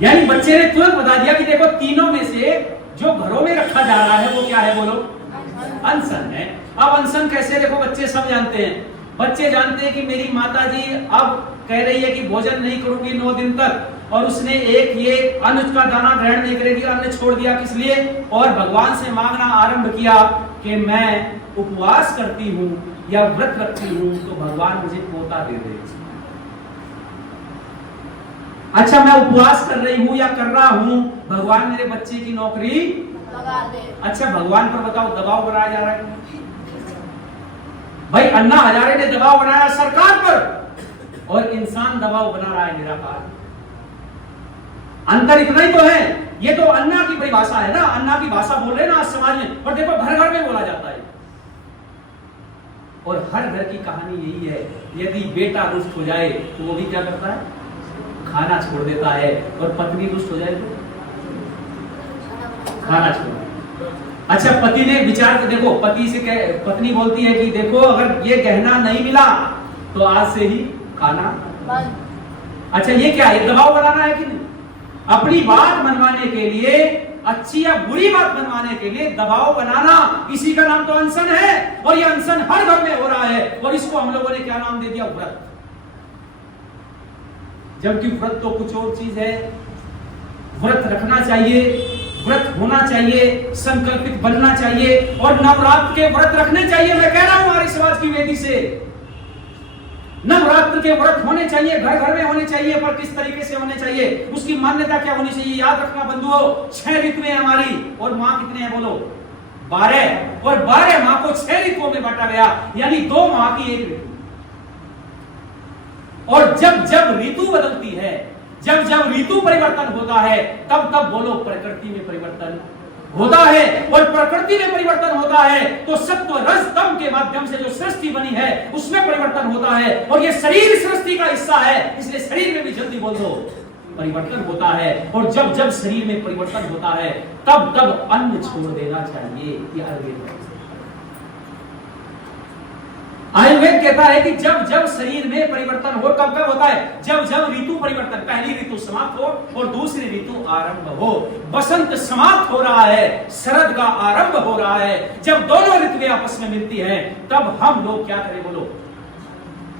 यानी बच्चे ने तुरंत बता दिया कि देखो तीनों में से जो घरों में रखा जा रहा है वो क्या है बोलो? अनशन है। अब अनशन कैसे? देखो बच्चे सब जानते हैं, बच्चे जानते हैं कि मेरी माता जी अब कह रही है कि भोजन नहीं करूंगी 9 दिन तक, और उसने एक ये अन्न का दाना ग्रहण नहीं करेगी, अन्न छोड़ दिया। किस लिए? और भगवान से मांगना आरंभ किया कि मैं उपवास करती हूं या व्रत रखती हूं तो भगवान मुझे पोता दे दे। अच्छा, मैं उपवास कर रही हूं या कर रहा हूं, भगवान मेरे बच्चे की नौकरी लगा दे। अच्छा, भगवान पर बताओ दबाव बनाया जा रहा है भाई। अन्ना हजारे ने दबाव बनाया सरकार पर, और इंसान दबाव बना रहा है निराकार। अंतर इतना ही तो है। ये तो अन्ना की परिभाषा है ना, अन्ना की भाषा बोल रहे हैं ना आज समाज में, और देखो घर घर में बोला जाता है। और हर घर की कहानी यही है, यदि बेटा रुष्ट हो जाए तो वो भी क्या करता है? खाना छोड़ देता है। और पत्नी रुष्ट हो जाए तो खाना छोड़। अच्छा, पति ने विचार कर, देखो पति से पत्नी बोलती है कि देखो अगर ये गहना नहीं मिला तो आज से ही खाना बंद। अच्छा, ये क्या है? दबाव बनाना है कि नहीं? अपनी बात मनवाने के लिए, अच्छी या बुरी बात मनवाने के लिए दबाव बनाना, इसी का नाम तो अनशन है। और ये अनशन हर घर में हो रहा है, और इसको हम लोगों ने क्या नाम दे दिया? व्रत। जबकि व्रत तो कुछ और चीज है। व्रत रखना चाहिए, व्रत होना चाहिए, संकल्पित बनना चाहिए, और नवरात्र के व्रत रखने चाहिए। मैं कह रहा हूं हमारी समाज की वेदी से, नवरात्र के व्रत होने चाहिए, घर घर में होने चाहिए। पर किस तरीके से होने चाहिए, उसकी मान्यता क्या होनी चाहिए? याद रखना बंधुओं, 6 ऋतुएं हमारी, और माह कितने हैं बोलो? 12। और 12 माह को 6 ऋतुओं में बांटा गया, यानी 2 माह की 1 ऋतु। और जब जब ऋतु बदलती है, जब जब ऋतु परिवर्तन होता है, तब तब बोलो प्रकृति में परिवर्तन होता है। और प्रकृति में परिवर्तन होता है तो सत्व रज तम के माध्यम से जो सृष्टि बनी है उसमें परिवर्तन होता है। और ये शरीर सृष्टि का हिस्सा है, इसलिए शरीर में भी जल्दी बोल दो परिवर्तन होता है। और जब जब शरीर में परिवर्तन होता है तब तब अन्न छोड़ देना चाहिए। ये आयुर्वेद है। आयुर्वेद कहता है कि जब जब शरीर में परिवर्तन हो, कब कब होता है? जब जब ऋतु परिवर्तन, पहली ऋतु समाप्त हो और दूसरी ऋतु आरंभ हो। बसंत समाप्त हो रहा है, शरद का आरंभ हो रहा है। जब दोनों ऋतुएं आपस में मिलती हैं, तब हम लोग क्या करें बोलो?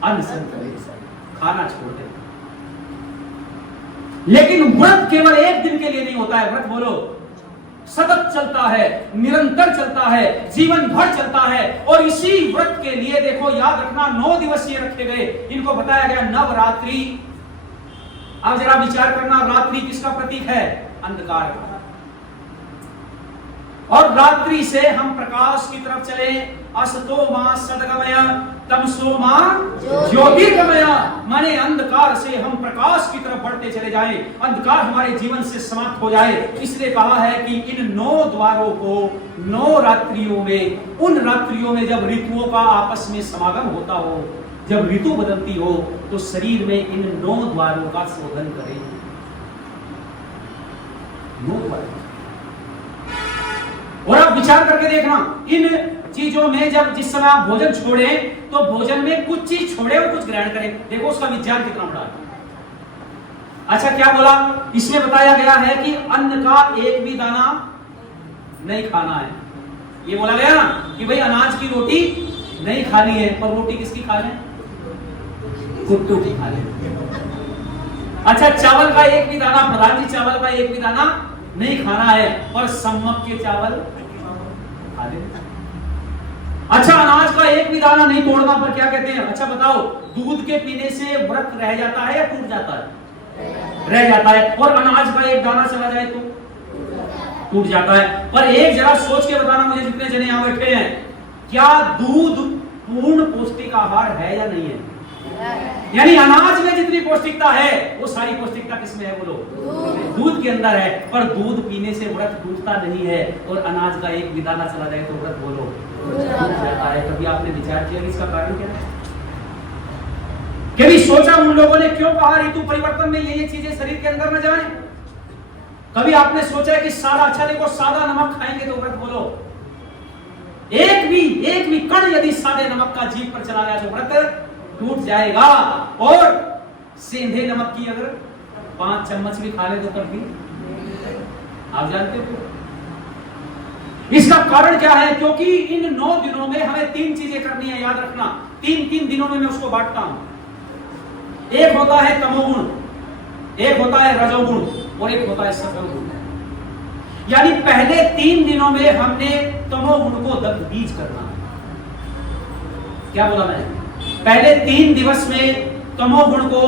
अनशन करें, खाना छोड़ दें। लेकिन व्रत केवल एक दिन के लिए नहीं होता है। व्रत बोलो सतत चलता है, निरंतर चलता है, जीवन भर चलता है। और इसी व्रत के लिए देखो, याद रखना, 9 दिवसीय रखे गए। इनको बताया गया नवरात्रि। अब जरा विचार करना, रात्रि किसका प्रतीक है? अंधकार का। और रात्रि से हम प्रकाश की तरफ चले। असतो मा सद्गमय तमसो मा ज्योतिर्गमय, माने अंधकार से हम प्रकाश की तरफ बढ़ते चले जाएं, अंधकार हमारे जीवन से समाप्त हो जाए। इसलिए कहा है कि इन 9 द्वारों को 9 रात्रियों में, उन रात्रियों में जब ऋतुओं का आपस में समागम होता हो, जब ऋतु बदलती हो, तो शरीर में इन 9 द्वारों का शोधन करें। 9 द्वार। और आप विचार करके देखना, इन चीजों में जब जिस समय आप भोजन छोड़े तो भोजन में कुछ चीज छोड़े और कुछ ग्रहण करें। देखो उसका विज्ञान कितना बड़ा है। अच्छा, क्या बोला? इसमें बताया गया है कि अन्न का एक भी दाना नहीं खाना है। ये बोला गया ना कि भाई अनाज की रोटी नहीं खानी है, पर रोटी किसकी खा लें? कुत्तों की खा लें। अच्छा, चावल का एक भी दाना, प्रधान जी चावल का एक भी दाना नहीं खाना है, पर सम्मक के चावल खा लें। अच्छा, अनाज का एक भी दाना नहीं तोड़ना पर क्या कहते हैं? अच्छा बताओ, दूध के पीने से व्रत रह जाता है या टूट जाता है? रह जाता है। और अनाज का एक दाना चला जाए तो टूट जाता है। पर एक जरा सोच के बताना मुझे, जितने जने यहाँ बैठे हैं, क्या दूध पूर्ण पौष्टिक आहार है या नहीं है? यानी अनाज में जितनी पौष्टिकता है वो सारी पौष्टिकता किसमें है? बोलो, दूध के अंदर है। पर दूध पीने से व्रत टूटता नहीं है, और अनाज का एक भी दाना चला जाए तो व्रत बोलो टूट जाता है। कभी आपने विचार किया कि इसका कारण क्या है? कभी सोचा उन लोगों ने क्यों कहा ऋतु परिवर्तन में ये चीजें शरीर के अंदर न जाए? कभी आपने सोचा कि सादा, अच्छा देखो, सादा नमक खाएंगे तो व्रत बोलो, एक भी कण यदि सादे नमक का जीभ पर चला गया तो व्रत टूट जाएगा। और सेंधे नमक की अगर 5 चम्मच भी खा ले तो तब भी, आप जानते हो इसका कारण क्या है? क्योंकि इन 9 दिनों में हमें 3 चीजें करनी है, याद रखना। 3 दिनों में मैं उसको बांटता हूं। एक होता है तमोगुण, एक होता है रजोगुण, और एक होता है सत्वगुण। यानी पहले 3 दिनों में हमने तमोगुण को दग्ध बीज करना। क्या बोला मैंने? पहले 3 दिवस में तमोगुण को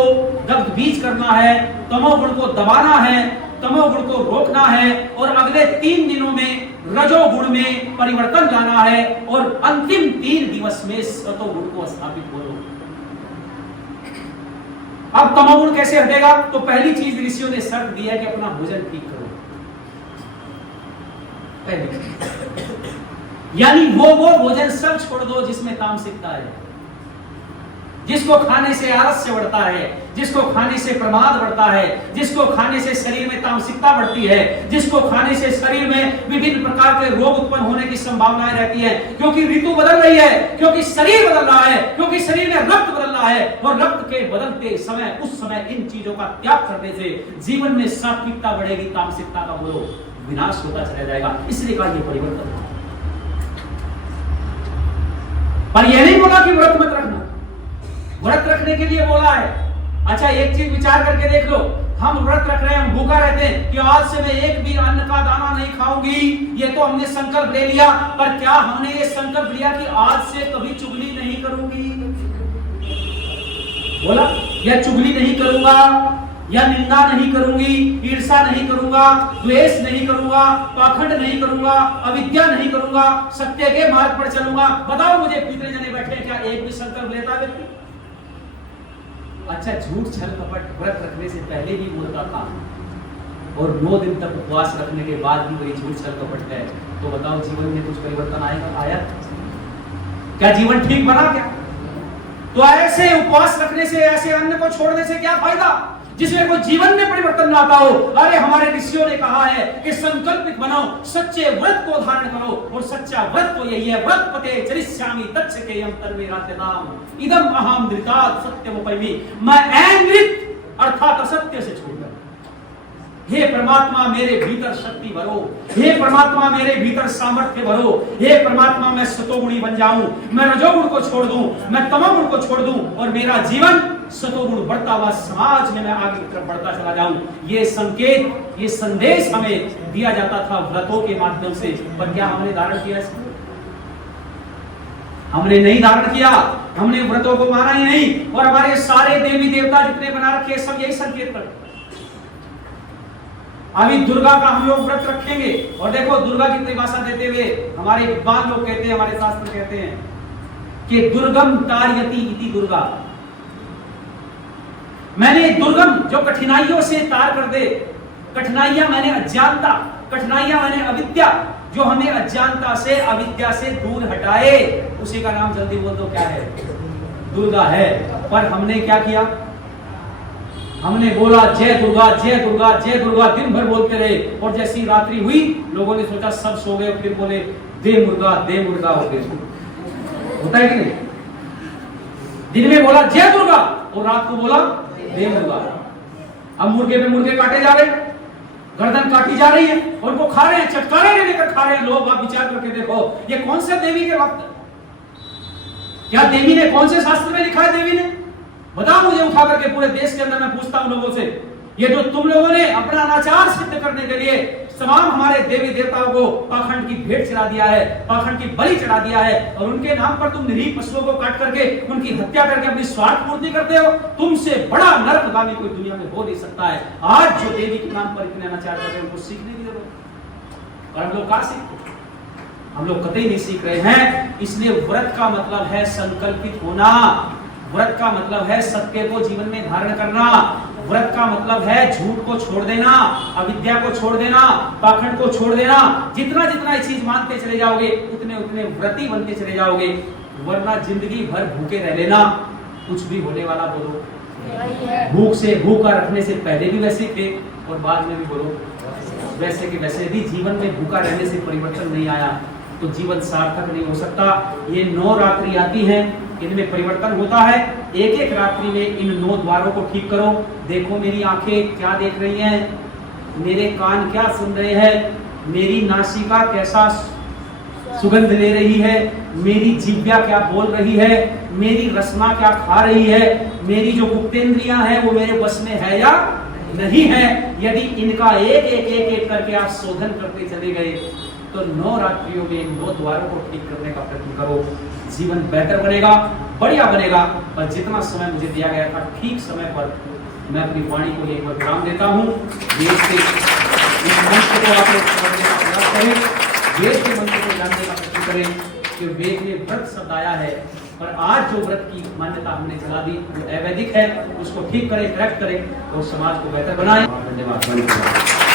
दग्ध बीज करना है, तमोगुण को दबाना है, तमोगुण को रोकना है, और अगले 3 दिनों में रजोगुण में परिवर्तन लाना है, और अंतिम 3 दिवस में सतोगुण को स्थापित करो। अब तमोगुण कैसे हटेगा? तो पहली चीज ऋषियों ने शर्त दी है कि अपना भोजन ठीक करो। यानी वो भोजन सब छोड़ दो जिसमें तामसिकता है, जिसको खाने से आलस्य बढ़ता है, जिसको खाने से प्रमाद बढ़ता है, जिसको खाने से शरीर में तामसिकता बढ़ती है, जिसको खाने से शरीर में विभिन्न प्रकार के रोग उत्पन्न होने की संभावनाएं रहती है। क्योंकि ऋतु बदल रही है, क्योंकि शरीर बदल रहा है, क्योंकि शरीर में रक्त बदल रहा है, और रक्त के बदलते समय उस समय इन चीजों का त्याग करने से जीवन में सात्विकता बढ़ेगी, तामसिकता का बोलो विनाश होता चला जाएगा। इसलिए कहा यह परिवर्तन। पर यह नहीं बोला कि व्रत मत रखना, व्रत रखने के लिए बोला है। अच्छा, एक चीज विचार करके देख लो, हम व्रत रख रहे हैं, हम भूखा रहते हैं कि आज से मैं एक भी अन्न का दाना नहीं खाऊंगी, ये तो हमने संकल्प ले लिया। पर क्या हमने ये संकल्प लिया कि आज से कभी चुगली नहीं करूंगी? बोला, या चुगली नहीं करूंगा, या निंदा नहीं करूंगी, ईर्षा नहीं करूंगा, द्वेष नहीं करूंगा, पाखंड नहीं करूंगा, अविद्या नहीं करूंगा, सत्य के मार्ग पर चलूंगा। बताओ मुझे, कितने जने बैठे हैं, क्या एक भी संकल्प लेता है व्यक्ति? अच्छा, झूठ छल कपट व्रत रखने से पहले भी बोलता था, और 9 दिन तक उपवास रखने के बाद भी वही झूठ छल कपट है, तो बताओ जीवन में कुछ परिवर्तन आया? क्या जीवन ठीक बना क्या? तो ऐसे उपवास रखने से, ऐसे अन्न को छोड़ने से क्या फायदा जिसमें कोई जीवन में परिवर्तन ना आता हो? अरे हमारे ऋषियों ने कहा है कि संकल्पित बनो, सच्चे व्रत को धारण करो, और सच्चा व्रत तो यही है, व्रत पते चरिष्यामि तच्छकेयम तन्मे रात्यताम इदम अहम धृतात् सत्यमुपैमि। मैं अनृत अर्थात असत्य से छूट गया। हे परमात्मा, मेरे भीतर शक्ति भरो, हे परमात्मा मेरे भीतर सामर्थ्य भरो, हे परमात्मा मैं सतोगुणी बन जाऊं, मैं रजोगुण को छोड़ दूं, मैं तमोगुण को छोड़ दूं, और मेरा जीवन सतोगुण बढ़ता हुआ समाज में मैं आगे की तरफ बढ़ता चला जाऊं। ये संकेत, ये संदेश हमें दिया जाता था व्रतों के माध्यम से। पर क्या हमने धारण किया इसको? हमने नहीं धारण किया, हमने व्रतों को माना ही नहीं। और हमारे सारे देवी देवता जितने बना रखे सब यही संकेत करते। अभी दुर्गा का हम लोग व्रत रखेंगे, और देखो दुर्गा की परिभाषा देते हुए हमारे विद्वान लोग कहते हैं, हमारे शास्त्र कहते हैं कि दुर्गम तारयति इति दुर्गा। मैंने दुर्गम, जो कठिनाइयों से तार कर दे, कठिनाइयां मैंने अज्ञानता, कठिनाइयां मैंने अविद्या, जो हमें अज्ञानता से अविद्या से दूर हटाए, उसी का नाम जल्दी बोल दो क्या है? दुर्गा है। पर हमने क्या किया? हमने बोला जय दुर्गा जय दुर्गा जय दुर्गा, दिन भर बोलते रहे, और जैसी रात्रि हुई लोगों ने सोचा सब सो गए, फिर बोले दे मुर्गा हो गए। होता है कि नहीं? दिन में बोला जय दुर्गा, और रात को बोला दे मुर्गा। अब मुर्गे पे मुर्गे काटे जा रहे हैं, गर्दन काटी जा रही है, और उनको खा रहे हैं, चटकारे लेकर खा रहे हैं लोग। आप विचार करके देखो, ये कौन से देवी के वक्त? क्या देवी ने, कौन से शास्त्र में लिखा है देवी ने? बताओ मुझे, उठा करके पूरे देश के अंदर मैं पूछता हूं लोगों से। ये जो तुम लोगों ने अपना अनाचार सिद्ध करने के लिए तमाम हमारे देवी देवताओं को पाखंड की भेंट चढ़ा दिया है, पाखंड की बलि चढ़ा दिया है, और उनके नाम पर तुम निरीह पशुओं को काट करके उनकी हत्या करके अपनी स्वार्थ पूर्ति करते हो। तुमसे बड़ा नरकगामी कोई दुनिया में हो नहीं सकता है। आज जो देवी के नाम पर इतने अनाचार कर रहे हैं, उनको सीखने की जरूरत। और हम लोग कहाँ सीखते? हम लोग कतई नहीं सीख रहे हैं। इसलिए व्रत का मतलब है संकल्पित होना, व्रत का मतलब है सत्य को जीवन में धारण करना, व्रत का मतलब है झूठ को छोड़ देना, अविद्या को छोड़ देना, पाखंड को छोड़ देना। जितना जितना ये चीज मानते चले जाओगे, उतने उतने व्रती बनते चले जाओगे। वरना जिंदगी भर भूखे रह लेना, कुछ भी होने वाला बोलो। नहीं है। भूख से भूखा रखने से पहले भी वैसे थे और बाद में भी बोलो वैसे के वैसे। यदि जीवन में भूखा रहने से परिवर्तन नहीं आया तो जीवन सार्थक नहीं हो सकता। ये 9 रात्रि आती हैं, इनमें परिवर्तन होता है। एक एक रात्रि में इन 9 द्वारों को ठीक करो। देखो मेरी आंखें क्या देख रही हैं, मेरे कान क्या सुन रहे हैं, मेरी नासिका कैसा सुगंध ले रही है, मेरी जिह्वा क्या बोल रही है, मेरी रसना क्या खा रही है, मेरी जो गुप्तेंद्रियां हैं वो मेरे बस में है या नहीं है। यदि इनका एक करके आप शोधन करते चले गए तो 9 रात्रियों में इन 9 द्वारों को ठीक करने का प्रयत्न करो। जीवन बेहतर बनेगा, बढ़िया बनेगा। और जितना समय मुझे दिया गया था, ठीक समय पर मैं अपनी वाणी को एक बार विराम देता हूँ। वेद के इस मंत्र को आप लोग समझने का प्रयास करें, वेद के मंत्र को जानने का प्रयत्न करें कि वेद में व्रत शब्द आया है। और आज जो व्रत की मान्यता हमने चला दी वो अवैधिक है, उसको ठीक करें, करेक्ट करें और समाज को बेहतर बनाएं। धन्यवाद।